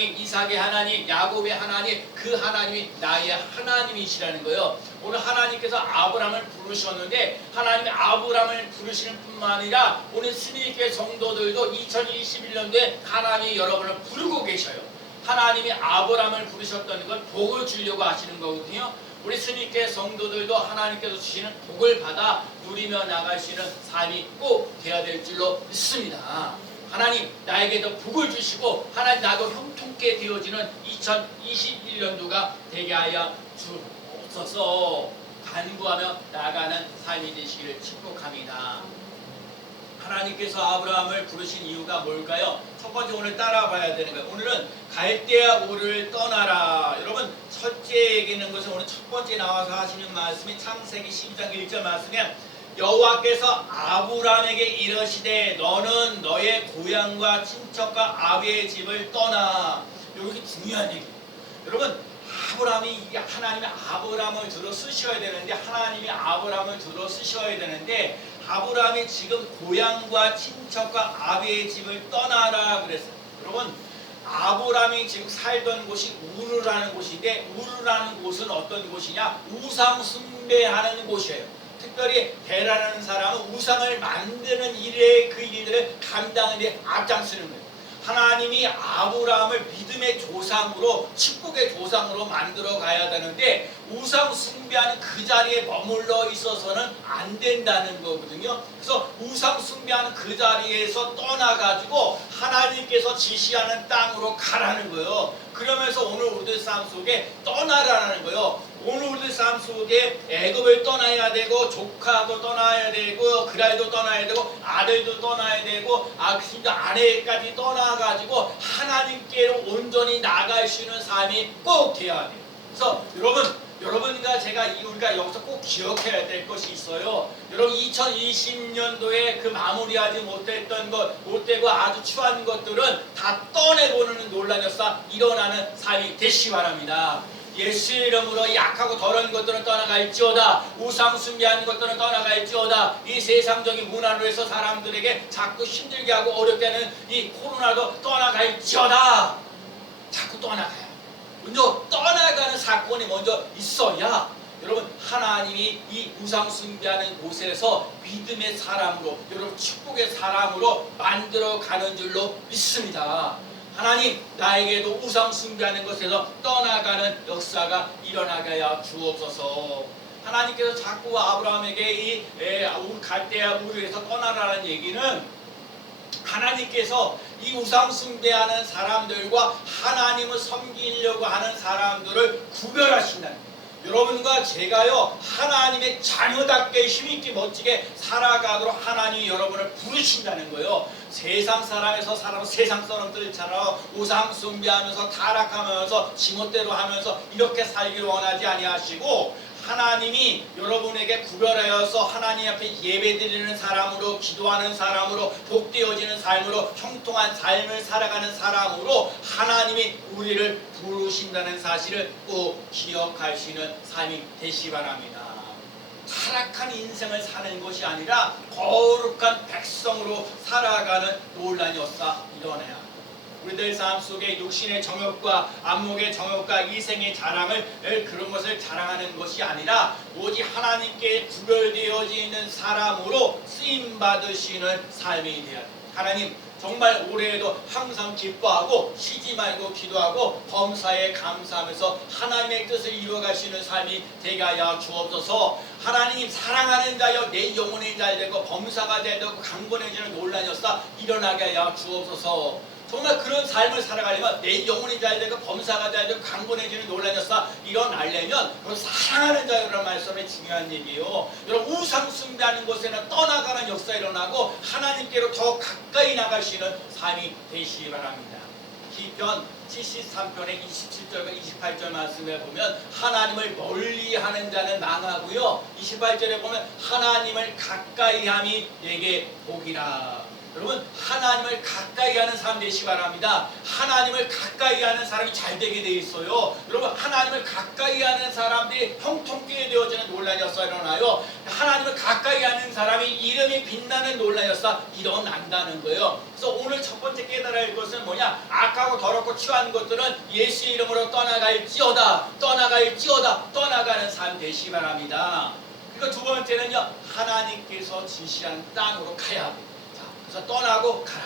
하나님, 이삭의 하나님, 야곱의 하나님, 그 하나님이 나의 하나님이시라는 거예요. 오늘 하나님께서 아브라함을 부르셨는데 하나님이 아브라함을 부르시는 뿐만 아니라 오늘 스님교회 성도들도 2021년도에 하나님이 여러분을 부르고 계셔요. 하나님이 아브라함을 부르셨다는 건 복을 주려고 하시는 거거든요. 우리 스님교회 성도들도 하나님께서 주시는 복을 받아 누리며 나갈 수 있는 삶이 꼭 돼야 될 줄로 믿습니다. 하나님 나에게도 복을 주시고 하나님 나도 형통케 되어지는 2021년도가 되게 하여 주옵소서. 간구하며 나아가는 삶이 되시기를 축복합니다. 하나님께서 아브라함을 부르신 이유가 뭘까요? 첫 번째 오늘 따라봐야 되는 거예요. 오늘은 갈대아 우르를 떠나라. 여러분 첫째 얘기하는 것은 오늘 첫 번째 나와서 하시는 말씀이 창세기 12장 1절 말씀에 여호와께서 아브라함에게 이르시되 너는 너의 고향과 친척과 아비의 집을 떠나. 여기 중요한 얘기예요. 여러분 아브라함이 하나님이 아브라함을 들어 쓰셔야 되는데 하나님이 아브라함을 들어 쓰셔야 되는데 아브라함이 지금 고향과 친척과 아비의 집을 떠나라 그랬어요. 여러분 아브라함이 지금 살던 곳이 우르라는 곳인데 우르라는 곳은 어떤 곳이냐? 우상 숭배하는 곳이에요. 특별히 데라라는 사람은 우상을 만드는 일에 그 일들을 감당하는 데 앞장서는 거예요. 하나님이 아브라함을 믿음의 조상으로 축복의 조상으로 만들어 가야 되는데 우상 숭배하는 그 자리에 머물러 있어서는 안 된다는 거거든요. 그래서 우상 숭배하는 그 자리에서 떠나가지고 하나님께서 지시하는 땅으로 가라는 거예요. 그러면서 오늘 우리들 삶 속에 떠나라는 거예요. 오늘 우리들 삶 속에 애굽을 떠나야 되고 조카도 떠나야 되고 그랄도 떠나야 되고 아들도 떠나야 되고 심지어 아내까지 떠나가지고 하나님께로 온전히 나갈 수 있는 삶이 꼭 돼야 돼요. 그래서 여러분과 제가 우리가 여기서 꼭 기억해야 될 것이 있어요. 여러분 2020년도에 그 마무리하지 못했던 것, 못되고 아주 추한 것들은 다 떠내보는 논란 역사 일어나는 삶이 되시기 바랍니다. 예수 이름으로 약하고 더러운 것들은 떠나갈지어다. 우상 숭배하는 것들은 떠나갈지어다. 이 세상적인 문화로 해서 사람들에게 자꾸 힘들게 하고 어렵게 하는 이 코로나도 떠나갈지어다. 자꾸 떠나가요. 먼저 떠나가는 사건이 먼저 있어야 여러분 하나님이 이 우상 숭배하는 곳에서 믿음의 사람으로 여러분 축복의 사람으로 만들어가는 줄로 믿습니다. 하나님 나에게도 우상 숭배하는 것에서 떠나가는 역사가 일어나게 주옵소서. 하나님께서 자꾸 아브라함에게 이 갈대아 우르에서 떠나라는 얘기는 하나님께서 이 우상 숭배하는 사람들과 하나님을 섬기려고 하는 사람들을 구별하신다는 거예요. 여러분과 제가요 하나님의 자녀답게 힘있게 멋지게 살아가도록 하나님이 여러분을 부르신다는 거예요. 세상 사람에서 살아서 세상 사람들처럼 우상 숭배하면서 타락하면서 지멋대로 하면서 이렇게 살기를 원하지 아니하시고 하나님이 여러분에게 구별하여서 하나님 앞에 예배드리는 사람으로 기도하는 사람으로 복되어지는 삶으로 형통한 삶을 살아가는 사람으로 하나님이 우리를 부르신다는 사실을 꼭 기억하시는 삶이 되시기 바랍니다. 타락한 인생을 사는 것이 아니라 거룩한 백성으로 살아가는 놀라운 역사 일어나야 합니다. 우리들 삶 속에 육신의 정욕과 안목의 정욕과 이생의 자랑을 그런 것을 자랑하는 것이 아니라 오직 하나님께 구별되어지는 사람으로 쓰임받으시는 삶이 되어야 합니다. 하나님 정말 올해에도 항상 기뻐하고 쉬지 말고 기도하고 범사에 감사하면서 하나님의 뜻을 이루어가시는 삶이 되게 하여 주옵소서. 하나님 사랑하는 자여 내 영혼이 잘 되고 범사가 잘 되고 강건해지는 놀라운 역사 일어나게 하여 주옵소서. 정말 그런 삶을 살아가려면 내 영혼이 잘 되고 범사가 잘 되고 강건해지는 놀라운 역사 일어나려면 사랑하는 자라는 말씀이 중요한 얘기예요. 여러분 우상 숭배하는 곳에는 떠나가는 역사 일어나고 하나님께로 더 가까이 나갈 수 있는 삶이 되시기 바랍니다. 시편 73편의 27절과 28절 말씀에 보면 하나님을 멀리하는 자는 망하고요 28절에 보면 하나님을 가까이함이 내게 복이라. 여러분 하나님을 가까이 하는 사람 되시기 바랍니다. 하나님을 가까이 하는 사람이 잘 되게 돼 있어요. 여러분 하나님을 가까이 하는 사람들이 형통케 되어지는 놀라운 역사 일어나요. 하나님을 가까이 하는 사람이 이름이 빛나는 놀라운 역사 일어난다는 거예요. 그래서 오늘 첫 번째 깨달아야 할 것은 뭐냐? 뭐냐? 악하고 더럽고 취한 것들은 예수 이름으로 떠나갈지어다, 떠나갈지어다, 떠나가는 삶 되시기 바랍니다. 그리고 두 번째는요, 하나님께서 지시한 땅으로 가야 돼요. 자, 그래서 떠나고 가라,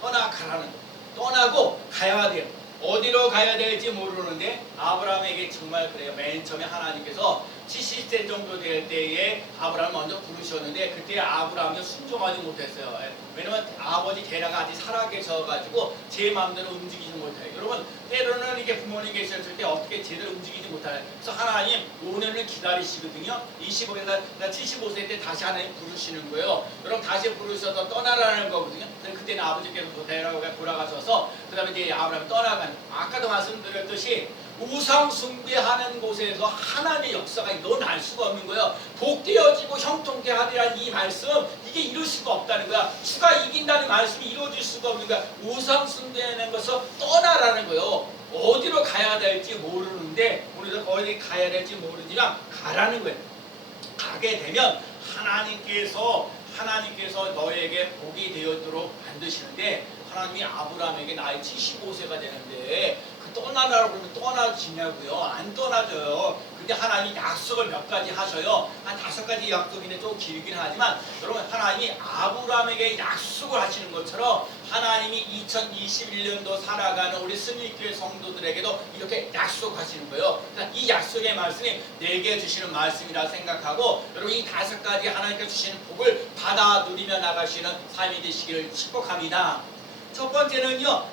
떠나가라는 거. 떠나고 가야 돼요. 어디로 가야 될지 모르는데 아브라함에게 정말 그래요. 맨 처음에 하나님께서 70세 정도 될 때에 아브라함을 먼저 부르셨는데 그때 아브라함이 순종하지 못했어요. 왜냐면 아버지 게라가 아직 살아계셔가지고 제 마음대로 움직이지 못해요. 여러분 때로는 이게 부모님 계셨을 때 어떻게 제대로 움직이지 못하요. 그래서 하나님 5년을 기다리시거든요. 25에서 75세 때 다시 하나님 부르시는 거예요. 여러분 다시 부르셔서 떠나라는 거거든요. 그때는 아버지께서 게라가 돌아가셔서 그 다음에 이제 아브라함이 떠나간, 아까도 말씀드렸듯이 우상 숭배하는 곳에서 하나님의 역사가 일어날 수가 없는 거예요. 복되어지고 형통케 하리라는 이 말씀, 이게 이룰 수가 없다는 거야. 주가 이긴다는 말씀이 이루어질 수가 없는 거야. 우상 숭배하는 것을 떠나라는 거예요. 어디로 가야 될지 모르는데 우리도 어디 가야 될지 모르지만 가라는 거예요. 가게 되면 하나님께서 너에게 복이 되었도록 만드시는데, 하나님이 아브라함에게 나이 75세가 되는데 떠나라고 그러면 떠나지냐고요? 안 떠나져요. 근데 하나님이 약속을 몇 가지 하셔요. 한 5가지 약속인데 좀 길긴 하지만, 여러분 하나님이 아브라함에게 약속을 하시는 것처럼 하나님이 2021년도 살아가는 우리 스미교회 성도들에게도 이렇게 약속하시는 거예요. 이 약속의 말씀이 내게 주시는 말씀이라 생각하고, 여러분 이 5가지 하나님께 주시는 복을 받아 누리며 나가시는 삶이 되시기를 축복합니다. 첫 번째는요,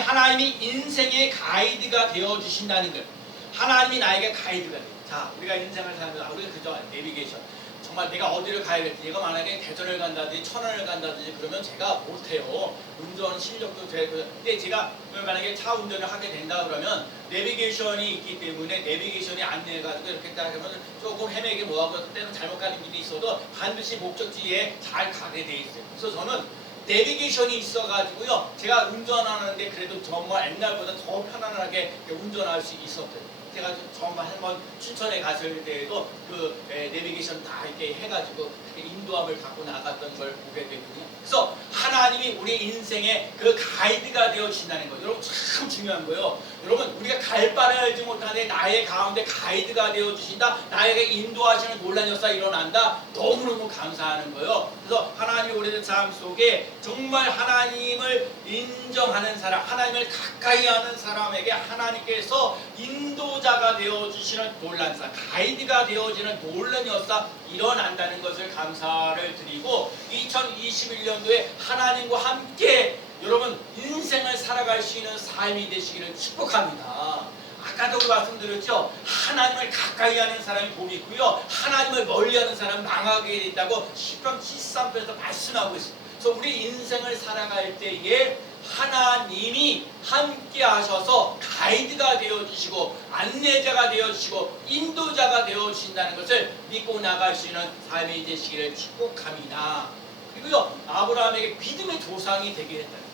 하나님이 인생의 가이드가 되어주신다는 거예요. 하나님이 나에게 가이드가 돼요. 자, 우리가 인생을 살면서 우리가 그저 내비게이션, 정말 내가 어디를 가야 될지, 제가 만약에 대전을 간다든지 천안을 간다든지 그러면 제가 못해요. 운전 실력도 되고. 근데 제가 만약에 차 운전을 하게 된다 그러면 내비게이션이 있기 때문에 내비게이션이 안내해가지고 이렇게 딱 하면 조금 헤매게 뭐하고 때는 잘못 가는 길이 있어도 반드시 목적지에 잘 가게 돼 있어요. 그래서 저는 내비게이션이 있어가지고요, 제가 운전하는데 그래도 정말 옛날보다 더 편안하게 운전할 수 있었어요. 제가 정말 한번 춘천에 갔을 때에도 그 내비게이션 다 이렇게 해가지고 인도함을 갖고 나갔던 걸 보게 되거든요. 그래서 하나님이 우리 인생의 그 가이드가 되어 주신다는 거예요. 여러분 참 중요한 거예요. 여러분 우리가 갈 바를 알지 못하는데 나의 가운데 가이드가 되어 주신다, 나에게 인도하시는 놀라운 역사가 일어난다, 너무너무 감사하는 거예요. 그래서 하나님이 우리들 삶 속에 정말 하나님을 인정하는 사람, 하나님을 가까이 하는 사람에게 하나님께서 인도자가 되어주시는 놀란 사, 가이드가 되어지는 놀란 역사 일어난다는 것을 감사를 드리고, 2021년도에 하나님과 함께 여러분 인생을 살아갈 수 있는 삶이 되시기를 축복합니다. 아까도 말씀드렸죠. 하나님을 가까이 하는 사람이 복이 있고요, 하나님을 멀리하는 사람은 망하게 된다고 시편 73편에서 말씀하고 있습니다. 그래서 우리 인생을 살아갈 때에 하나님이 함께 하셔서 가이드가 되어주시고 안내자가 되어주시고 인도자가 되어주신다는 것을 믿고 나갈 수 있는 삶이 되시기를 축복합니다. 그리고요, 아브라함에게 믿음의 조상이 되게 했다는 거예요.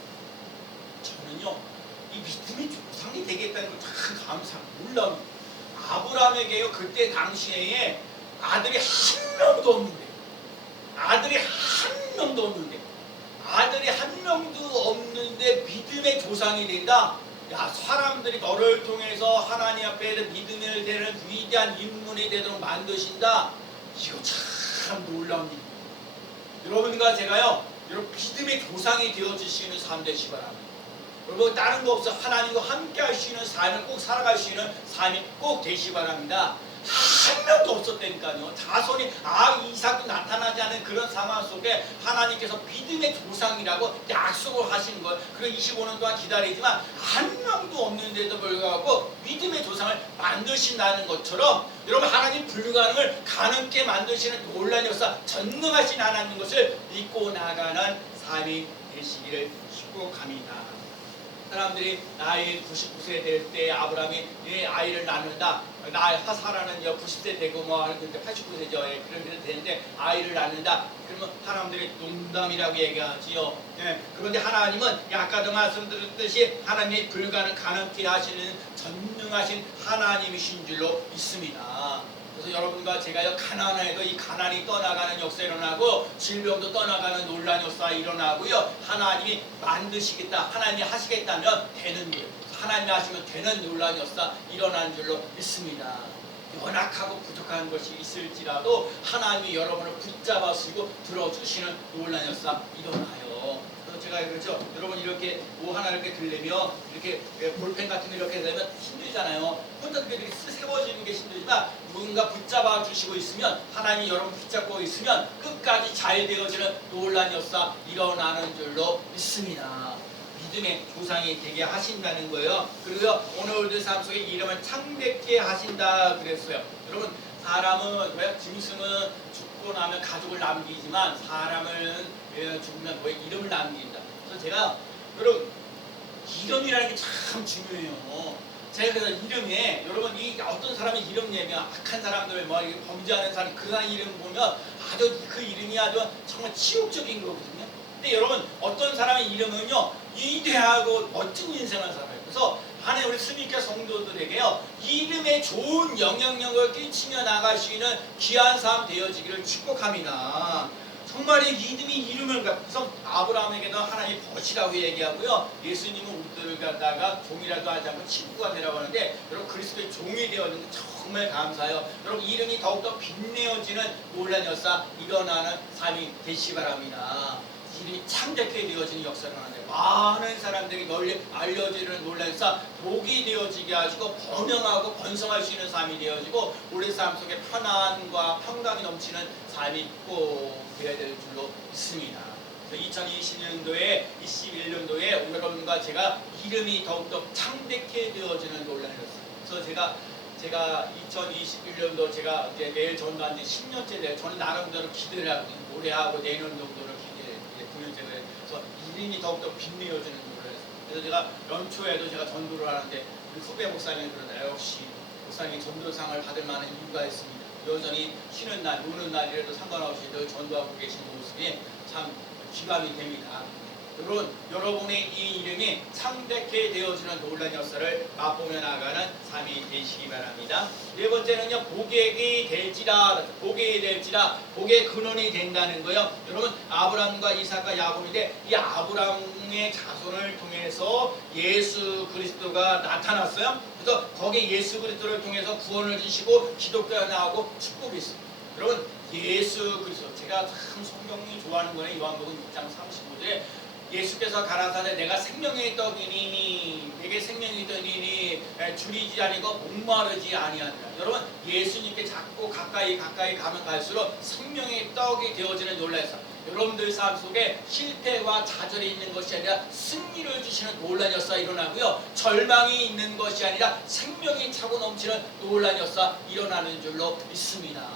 저는요, 이 믿음의 조상이 되겠다는 걸 참 감사합니다. 놀라운 아브라함에게요, 그때 당시에 아들이 한 명도 없는데, 아들이 한 명도 없는데 믿음의 조상이 된다. 야, 사람들이 너를 통해서 하나님 앞에 믿음을 되는 위대한 인물이 되도록 만드신다. 이거 참 놀라운 일입니다. 여러분과 제가요, 여러분 믿음의 조상이 되어주시는 삶 되시기 바랍니다. 여러분 다른 거 없어. 하나님과 함께 할 수 있는 삶을 꼭 살아갈 수 있는 삶이 꼭 되시기 바랍니다. 한 명도 없었다니까요. 자손이 이삭도 나타나지 않은 그런 상황 속에 하나님께서 믿음의 조상이라고 약속을 하시는 거예요. 그리고 25년 동안 기다리지만 한 명도 없는데도 불구하고 믿음의 조상을 만드신다는 것처럼, 여러분 하나님 불가능을 가능케 만드시는 놀라운 역사, 전능하신 하나님 것을 믿고 나가는 삶이 되시기를 축복합니다. 사람들이 나이 99세 될 때 아브라함이 아이를 낳는다. 사라는 90세 되고 뭐 89세죠. 그런 되는데 아이를 낳는다. 그러면 사람들이 농담이라고 얘기하지요. 그런데 하나님은 아까도 말씀드렸듯이 하나님이 불가능 가능케 하시는 전능하신 하나님이신 줄로 믿습니다. 그래서 여러분과 제가요 가나안에도 이 가난이 떠나가는 역사 일어나고 질병도 떠나가는 논란이 역사 일어나고요. 하나님이 만드시겠다, 하나님이 하시겠다면 되는 일, 하나님이 하시면 되는 논란이 역사 일어나는 줄로 믿습니다. 연약하고 부족한 것이 있을지라도 하나님이 여러분을 붙잡아주시고 들어주시는 놀라운 역사 일어나요. 그래서 제가 그렇죠. 여러분 이렇게 뭐 하나 이렇게 들려면 이렇게 볼펜 같은 거 이렇게 되면 힘들잖아요. 혼자 이렇게 세워지는 게 힘들지만 누군가 붙잡아 주시고 있으면 하나님이 여러분 붙잡고 있으면 끝까지 잘 되어지는 놀라운 역사 일어나는 줄로 믿습니다. 믿음의 조상이 되게 하신다는 거예요. 그리고 오늘 우리들 삶 속에 이름을 창백케 하신다 그랬어요. 여러분 사람은 왜 짐승은 죽고 나면 가족을 남기지만 사람은 죽으면 왜 이름을 남긴다. 그래서 제가 여러분 이름이라는 게 참 중요해요. 제가 그래서 이름에 여러분 이 어떤 사람의 이름 내면 악한 사람들 뭐 범죄하는 사람 그 사람 이름 보면 아주 그 이름이 아주 정말 치욕적인 거거든요. 근데 여러분 어떤 사람의 이름은요 위대하고 멋진 인생을 살아요. 그래서 하나님 우리 스미케 성도들에게요 이름에 좋은 영향력을 끼치며 나가시는 귀한 삶 되어지기를 축복합니다. 정말 이 믿음이 이름을 그래서 아브라함에게도 하나님이 벗이라고 얘기하고요. 예수님은 우리들을 갖다가 종이라도 하지 않고 친구가 되라고 하는데 여러분 그리스도의 종이 되어지는 게 정말 감사해요. 여러분 이름이 더욱더 빛내어지는 놀라운 역사 일어나는 삶이 되시기 바랍니다. 이름이 창작해 되어지는 역사를 하는데 많은 사람들이 널리 알려지는 놀라운 역사 복이 되어지게 하시고 번영하고 번성할 수 있는 삶이 되어지고 우리 삶 속에 편안과 평강이 넘치는 삶이 꼭 되어야 될 줄로 믿습니다. 2021년도에 21년도에 여러분과 제가 이름이 더욱더 창백해 되어지는 놀라운 역사. 그래서 제가 2021년도 제가 이제 매일 전도한 지 10년째 돼요. 저는 나름대로 기대를 하거든요. 올해하고 내년 정도를 그래서 이름이 더욱더 빛내어지는 노래를 그래서 제가 연초에도 제가 전도를 하는데 우리 후배 목사님이 그러더라고요. 역시 목사님이 전도상을 받을 만한 이유가 있습니다. 여전히 쉬는 날, 노는 날이라도 상관없이 늘 전도하고 계신 모습이 참 기감이 됩니다. 여러분의 이 이름이 창백해 되어지는 놀라운 역사를 맛보며 나가는 삶이 되시기 바랍니다. 네 번째는요, 복이 될지라, 복의 근원이 된다는 거요. 여러분, 아브라함과 이삭과 야곱인데 이 아브라함의 자손을 통해서 예수 그리스도가 나타났어요. 그래서 거기에 예수 그리스도를 통해서 구원을 주시고 기독교가 나오고 축복이 있습니다. 여러분, 예수 그리스도, 제가 참 성경이 좋아하는 거예요. 요한복음 6장 35절에 예수께서 가라사대 내가 생명의 떡이니 내게 생명이 있더니 줄이지 아니고 목마르지 아니하니라. 여러분 예수님께 자꾸 가까이 가면 갈수록 생명의 떡이 되어지는 놀라서 여러분들 삶 속에 실패와 좌절이 있는 것이 아니라 승리를 주시는 놀라운 역사 일어나고요. 절망이 있는 것이 아니라 생명이 차고 넘치는 놀라운 역사 일어나는 줄로 믿습니다.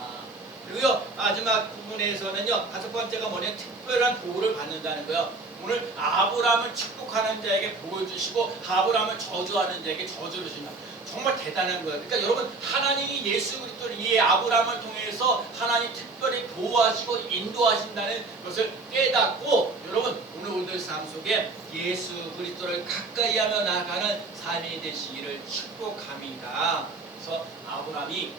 그리고요 마지막 부분에서는요 다섯 번째가 뭐냐면 특별한 보호를 받는다는 거예요. 오늘 아브라함을 축복하는 자에게 복을 주시고 아브라함을 저주하는 자에게 저주를 주신다. 정말 대단한 거예요. 그러니까 여러분 하나님이 예수 그리스도를 이 아브라함을 통해서 하나님 특별히 보호하시고 인도하신다는 것을 깨닫고 여러분 오늘 우리들 삶 속에 예수 그리스도를 가까이하며 나아가는 삶이 되시기를 축복합니다. 그래서 아브라함이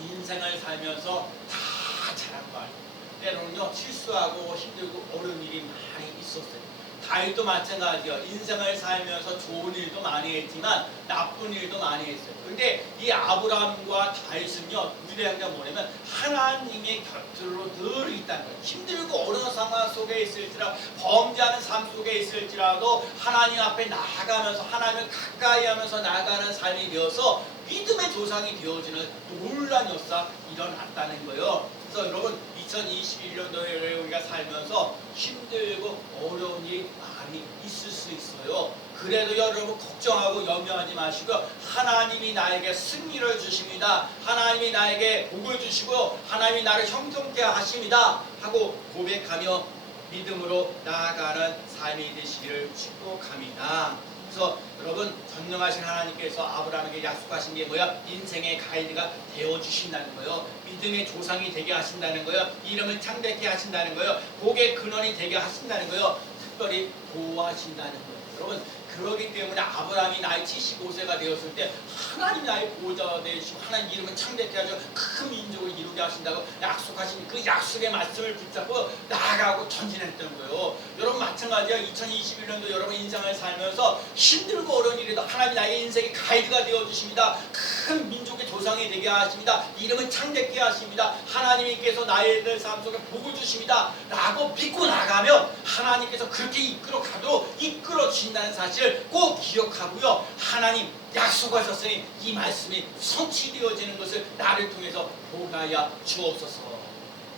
인생을 살면서 다 잘한 거 아니에요. 때로는요 실수하고 힘들고 어려운 일이 많이 있었어요. 다윗도 마찬가지요. 인생을 살면서 좋은 일도 많이 했지만 나쁜 일도 많이 했어요. 그런데 이 아브라함과 다윗은요 위대한 게 뭐냐면 하나님의 곁으로 늘 있다는 거예요. 힘들고 어려운 상황 속에 있을지라도 범죄하는 삶 속에 있을지라도 하나님 앞에 나아가면서 하나님을 가까이 하면서 나아가는 삶이 되어서 믿음의 조상이 되어지는 놀라운 역사 일어났다는 거예요. 그래서 여러분 2021년도에 우리가 살면서 힘들고 어려운 일이 많이 있을 수 있어요. 그래도 여러분 걱정하고 염려하지 마시고 하나님이 나에게 승리를 주십니다. 하나님이 나에게 복을 주시고 하나님이 나를 형통케 하십니다 하고 고백하며 믿음으로 나아가는 삶이 되시기를 축복합니다. 그래서 여러분 전능하신 하나님께서 아브라함에게 약속하신 게 뭐야? 인생의 가이드가 되어주신다는 거예요. 믿음의 조상이 되게 하신다는 거예요. 이름을 창백케 하신다는 거예요. 복의 근원이 되게 하신다는 거예요. 특별히 보호하신다는 거예요. 여러분, 그러기 때문에 아브라함이 나이 75세가 되었을 때 하나님 나의 보호자 되시고 하나님 이름을 창대케 하셔 큰 민족을 이루게 하신다고 약속하신 그 약속의 말씀을 붙잡고 나아가고 전진했던 거예요. 여러분 마찬가지야. 2021년도 여러분 인생을 살면서 힘들고 어려운 일에도 하나님 나의 인생의 가이드가 되어주십니다. 큰 민족의 조상이 되게 하십니다. 이름을 창대케 하십니다. 하나님께서 나의 삶 속에 복을 주십니다 라고 믿고 나가면 하나님께서 그렇게 이끌어가도록 이끌어 주신다는 사실을 꼭 기억하고요. 하나님 약속하셨으니 이 말씀이 성취되어지는 것을 나를 통해서 보가야 주옵소서.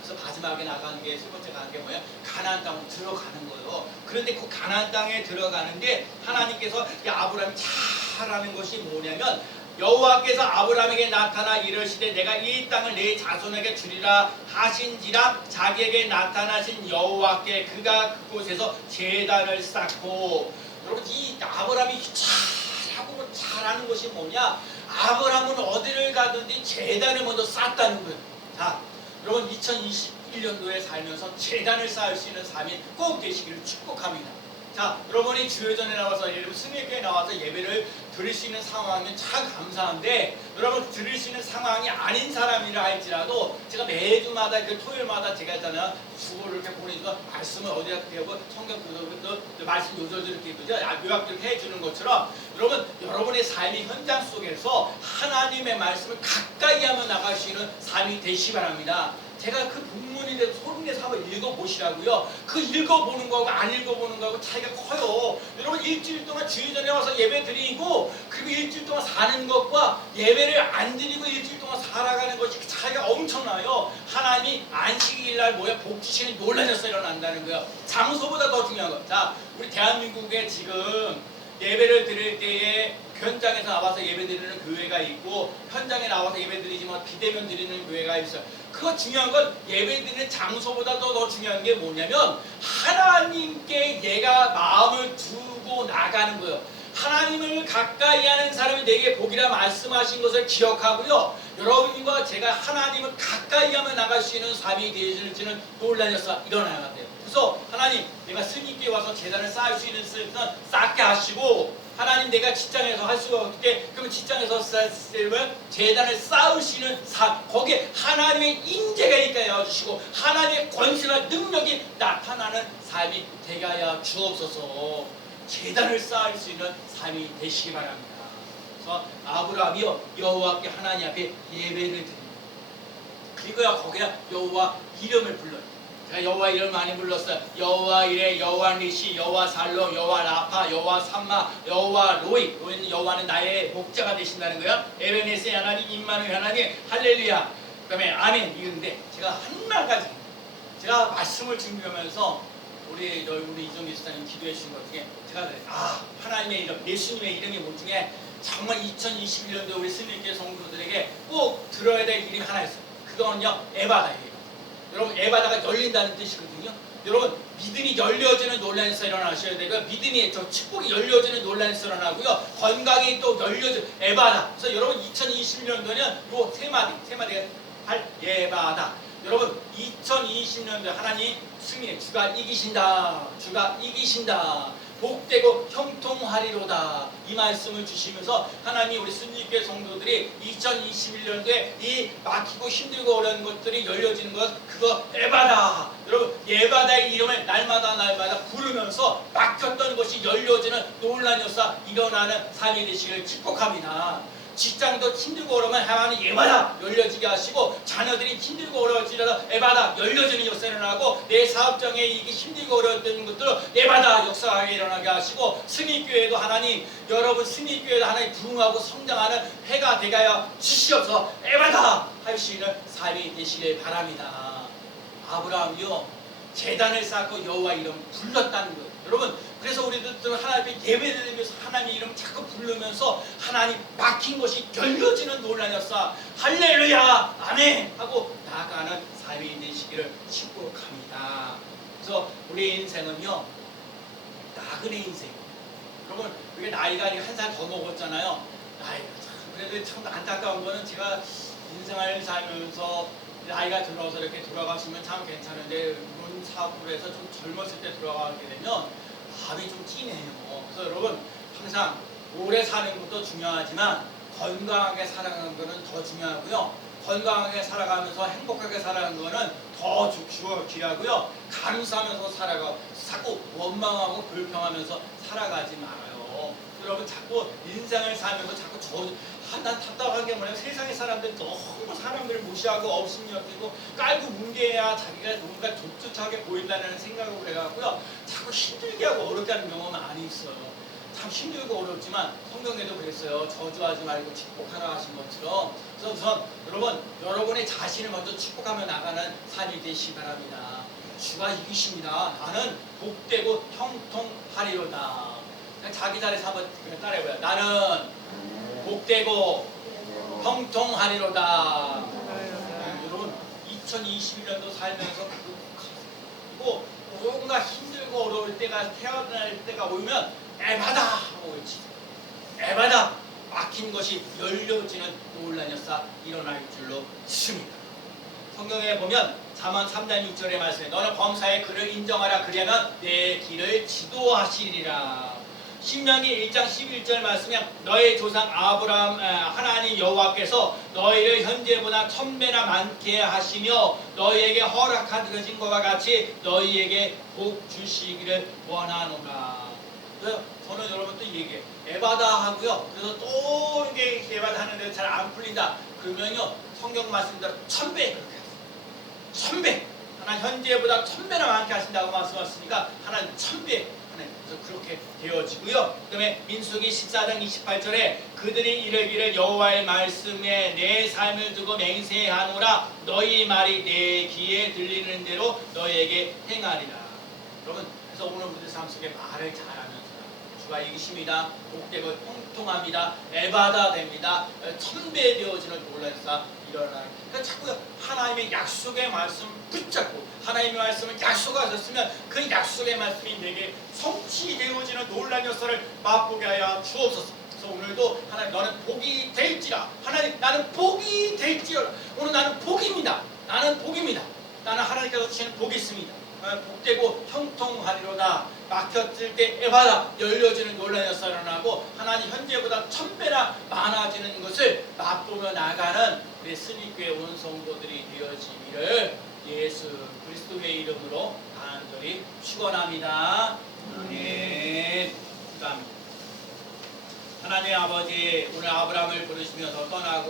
그래서 마지막에 나가는 게 세 번째 가는 게 뭐예요? 가나안 땅으로 들어가는 거예요. 그런데 그 가나안 땅에 들어가는데 하나님께서 이 아브라함이 잘하는 것이 뭐냐면 여호와께서 아브라함에게 나타나 이르시되 내가 이 땅을 내 자손에게 주리라 하신지라 자기에게 나타나신 여호와께 그가 그곳에서 제단을 쌓고. 여러분 이 아브라함이 잘하고 잘하는 것이 뭐냐? 아브라함은 어디를 가든지 제단을 먼저 쌓았다는 거예요. 자, 여러분 2021년도에 살면서 제단을 쌓을 수 있는 삶이 꼭 되시기를 축복합니다. 자, 여러분이 주요전에 나와서 예를 들면 승리교회에 나와서 예배를 드릴 수 있는 상황이면 참 감사한데 여러분 드릴 수 있는 상황이 아닌 사람이라 할지라도 제가 매주마다 그 토요일마다 제가 있잖아요. 주보를 이렇게 보내서 말씀을 어디다 배우고 성경 구독도 말씀 요절도 이렇게 요약 이렇게 해주는 것처럼 여러분 여러분의 삶의 현장 속에서 하나님의 말씀을 가까이 하며 나갈 수 있는 삶이 되시기 바랍니다. 제가 그 본문에 대해서 소리내서 한번 읽어보시라고요. 그 읽어보는 거하고 안 읽어보는 거하고 차이가 커요. 여러분 일주일 동안 주일전에 와서 예배 드리고 그리고 일주일 동안 사는 것과 예배를 안 드리고 일주일 동안 살아가는 것이 그 차이가 엄청나요. 하나님이 안식일 날 뭐야 복 주시는 놀라셔서 일어난다는 거예요. 장소보다 더 중요한 거. 자, 우리 대한민국에 지금 예배를 드릴 때에 현장에서 나와서 예배 드리는 교회가 있고 현장에 나와서 예배 드리지만 비대면 드리는 교회가 있어요. 그거 중요한 건 예배 드리는 장소보다 더 중요한 게 뭐냐면 하나님께 얘가 마음을 두고 나가는 거예요. 하나님을 가까이 하는 사람이 내게 복이라 말씀하신 것을 기억하고요. 여러분과 제가 하나님을 가까이 하며 나갈 수 있는 삶이 되어질지는 놀라는 역사 일어나야 돼요. 그래서 하나님 내가 스님께 와서 제단을 쌓을 수 있는 스님은 쌓게 하시고 하나님 내가 직장에서 할 수가 없게 그러면 직장에서 쌓으면 제단을 쌓을 수 있는 삶 거기에 하나님의 인재가 있게 해주시고 하나님의 권세와 능력이 나타나는 삶이 되게 하여 주옵소서. 제단을 쌓을 수 있는 삶이 되시기 바랍니다. 그래서 아브라함이요 여호와께 하나님 앞에 예배를 드립니다. 그리고요 거기에 여호와 이름을 불러요. 제가 여호와 이름을 많이 불렀어요. 여호와 이레, 여호와 니시, 여호와 살로, 여호와 라파, 여호와 삼마, 여호와 로이. 로이는 여호와는 나의 목자가 되신다는 거예요. 에베네세 하나님, 임마누엘 하나님, 할렐루야. 그다음에 아멘 이건데 제가 한 가지 제가 말씀을 준비하면서 우리 이종기 집사님 기도해 주신 것 중에 제가 하나님의 이름, 예수님의 이름이 뭐 중에 정말 2021년도 우리 스님교회 성도들에게 꼭 들어야 될 이름이 하나 있어요. 그거는요 에바다예요. 여러분 에바다가 열린다는 뜻이거든요. 여러분 믿음이 열려지는 논란에서 일어나셔야 되고요. 믿음이 저 축복이 열려지는 논란에서 일어나고요. 건강이 또 열려지는 에바다. 그래서 여러분 2021년도는 요 세 마디가 할 에바다. 여러분 2020년도에 하나님 승리의 주가 이기신다. 주가 이기신다. 복되고 형통하리로다. 이 말씀을 주시면서 하나님 우리 순리교회 성도들이 2021년도에 이 막히고 힘들고 어려운 것들이 열려지는 것 그거 에바다. 여러분 에바다의 이름을 날마다 부르면서 막혔던 것이 열려지는 놀라운 역사 일어나는 삶이 되시길 축복합니다. 직장도 힘들고 어려우면 하나님 에바다 열려지게 하시고 자녀들이 힘들고 어려워지려다 에바다 열려지는 역사 일어나고 내 사업장에 이게 힘들고 어려웠던 것들을 에바다 역사하게 일어나게 하시고 승리교회도 하나님 여러분 승리교회도 하나님 부흥하고 성장하는 해가 되게 하여 주시옵소서. 에바다 하시는 삶이 되시길 바랍니다. 아브라함이요 제단을 쌓고 여호와 이름 불렀다는 거예요. 여러분 그래서 우리들은 하나님 예배를 드리면서 하나님의 이름 자꾸 부르면서 하나님 막힌 것이 열려지는 놀라운 역사 할렐루야 아멘 하고 나아가는 삶이 되시기를 축복합니다. 그래서 우리의 인생은요 나그네 인생이에요. 여러분 우리가 나이가 한 살 더 먹었잖아요. 나이가 참 그래도 참 안타까운 거는 제가 인생을 살면서 나이가 들어서 이렇게 돌아가시면 참 괜찮은데 이런 사고로 해서 좀 젊었을 때 돌아가게 되면 밥이 좀 진해요. 그래서 여러분 항상 오래 사는 것도 중요하지만 건강하게 살아가는 거는 더 중요하고요. 건강하게 살아가면서 행복하게 살아가는 거는 더 귀하고요. 감사하면서 살아가 자꾸 원망하고 불평하면서 살아가지 말아요. 여러분 자꾸 인생을 살면서 자꾸 난 답답한 게 뭐냐면 세상의 사람들 너무 사람들을 무시하고 업신여기고 깔고 뭉개야 자기가 뭔가 쫓쫓하게 보인다는 생각을 해갖고요. 자꾸 힘들게 하고 어렵게 하는 경우가 많이 있어요. 참 힘들고 어렵지만 성경에도 그랬어요. 저주하지 말고 축복하라 하신 것처럼. 그래서 우선 여러분의 자신을 먼저 축복하며 나가는 삶이 되시기 바랍니다. 주가 이기십니다. 나는 복되고 형통하리로다. 그냥 자기 자리에서 한번 따라해봐요. 나는 복되고 형통하리로다. 여러분 2021년도 살면서 그리고 뭔가 힘들고 어려울 때가 태어날 때가 오면 에바다 하고 외치세요. 에바다 막힌 것이 열려지는 놀란 역사 일어날 줄로 믿습니다. 성경에 보면 잠언 3장 6절의 말씀에 너는 범사의 그를 인정하라 그리하면 내 길을 지도하시리라. 신명기 1장 11절 말씀에 너의 조상 아브라함 하나님 여호와께서 너희를 현재보다 1000배나 많게 하시며 너희에게 허락하신 것과 같이 너희에게 복 주시기를 원하노라. 그래서 저는 여러분 또 얘기해 에바다 하고요. 그래서 또 이게 에바다 하는데 잘 안 풀린다. 그러면요 성경 말씀대로 1000배 그렇게 하세요. 1000배 하나님 현재보다 1000배나 많게 하신다고 말씀하셨으니까 하나님 1000배 그래서 그렇게 되어지고요. 그 다음에 민수기 14장 28절에 그들이 이르기를 여호와의 말씀에 내 삶을 두고 맹세하노라 너희 말이 내 귀에 들리는 대로 너희에게 행하리라. 여러분 그래서 오늘 우리 삶 속에 말을 잘하면서 주가 이기십니다. 복되고 형통합니다. 에바다 됩니다. 1000배 되어지는 놀라운 역사 일어나요. 그러니까 자꾸 하나님의 약속의 말씀 붙잡고 하나님의 말씀을 약속하셨으면 그 약속의 말씀이 내게 성취되어지는 놀라운 역사를 맛보게 하여 주옵소서. 그래서 오늘도 하나님 너는 복이 될지라. 하나님 나는 복이 될지라. 오늘 나는 복입니다. 나는 복입니다. 나는 하나님께서 주시는 복이 있습니다. 복되고 형통하리로다. 막혔을 때 에바다 열려지는 놀라운 역사가 일어나고 하나님 현재보다 1000배나 많아지는 것을 맛보며 나가는 우리 스님교회 온 성도들이 되어지기를 예수 그리스도의 이름으로 간절히 축원합니다. 아멘. 감사합니다. 하나님 아버지 오늘 아브라함을 부르시면서 떠나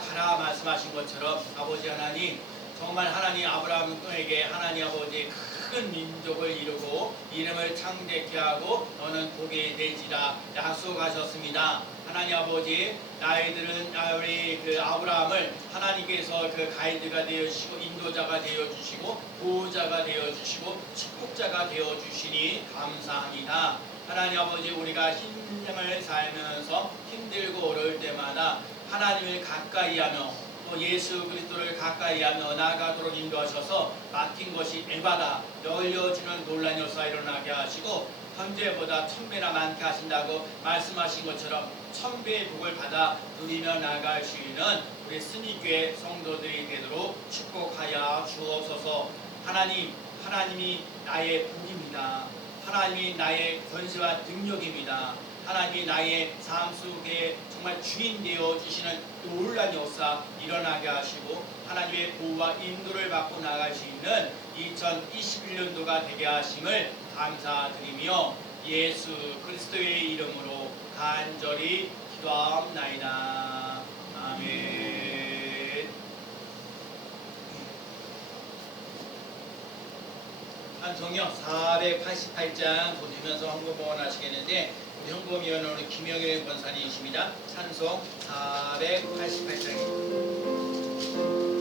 가라 말씀하신 것처럼 아버지 하나님 정말 하나님 아브라함에게 하나님 아버지 큰 민족을 이루고 이름을 창대케 하고 너는 복이 되지라 약속하셨습니다. 하나님 아버지 나이들은 우리 그 아브라함을 하나님께서 그 가이드가 되어주시고 인도자가 되어주시고 보호자가 되어주시고 축복자가 되어주시니 감사합니다. 하나님 아버지 우리가 인생을 살면서 힘들고 어려울 때마다 하나님을 가까이하며 또 예수 그리스도를 가까이하며 나아가도록 인도하셔서 막힌 것이 에바다 열려지는 놀라운 역사 일어나게 하시고 현재보다 1000배나 많게 하신다고 말씀하신 것처럼 1000배의 복을 받아 누리며 나아갈 수 있는 우리 스님교회 성도들이 되도록 축복하여 주옵소서. 하나님이 나의 복입니다. 하나님이 나의 권세와 능력입니다. 하나님이 나의 삶 속에 정말 주인 되어 주시는 놀라운 역사 일어나게 하시고 하나님의 보호와 인도를 받고 나갈 수 있는 2021년도가 되게 하심을 감사드리며 예수 그리스도의 이름으로 간절히 기도하옵나이다. 아멘. 찬송요 488장 보시면서 헌금봉헌 하시겠는데 우리 헌금위원은 김영일 권사님이십니다. 찬송 488장입니다.